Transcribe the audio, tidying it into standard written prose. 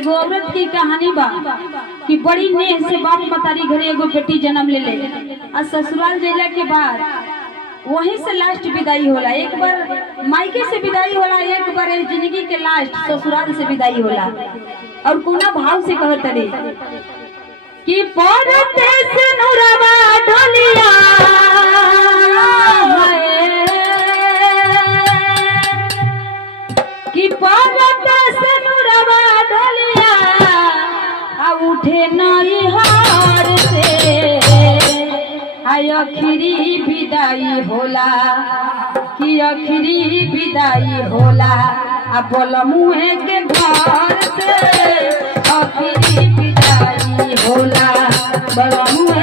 एगो औरत की कहानी बा कि बड़ी नेह से बाप मतारी घरे एगो बेटी जन्म ले ले और ससुराल जइला के बाद वहीं से लास्ट विदाई होला। एक बार मायके से विदाई होला, एक बार जिंदगी के लास्ट ससुराल से विदाई होला। और कोना भाव से कहत रे कि परते से नुरवा ढोलिया कि परते से नुरवा ढोलिया आ उठे नई हार से आखिरी विदाई होला कि आखिरी विदाई होला आ बोल मुहे के घर से आखिरी विदाई होला बोल मुहे